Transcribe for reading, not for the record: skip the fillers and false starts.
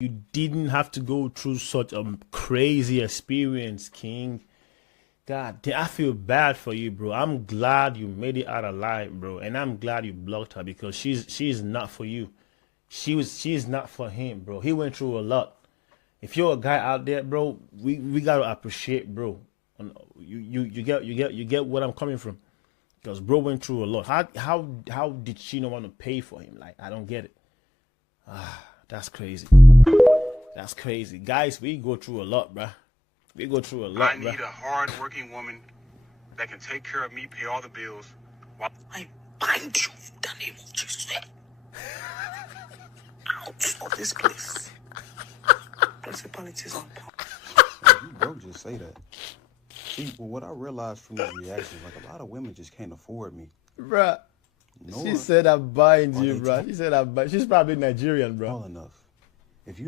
You didn't have to go through such a crazy experience, King. God, I feel bad for you, bro. I'm glad you made it out alive, bro, and I'm glad you blocked her because she's not for you. She's not for him, bro. He went through a lot. If you're a guy out there, bro, we gotta appreciate, bro. You get what I'm coming from, because bro went through a lot. How did she not want to pay for him? Like, I don't get it. That's crazy. That's crazy, guys. We go through a lot, bro. We go through a lot, I need a hard-working woman that can take care of me, pay all the bills. While I bind you in the name of Jesus. Out of this place. Principalities on power. You broke, just say that. See, well, what I realized from these reactions, like a lot of women just can't afford me. Bruh. Nor She said I bind are you, they bruh. She said I bind. She's probably Nigerian, bro. tall enough.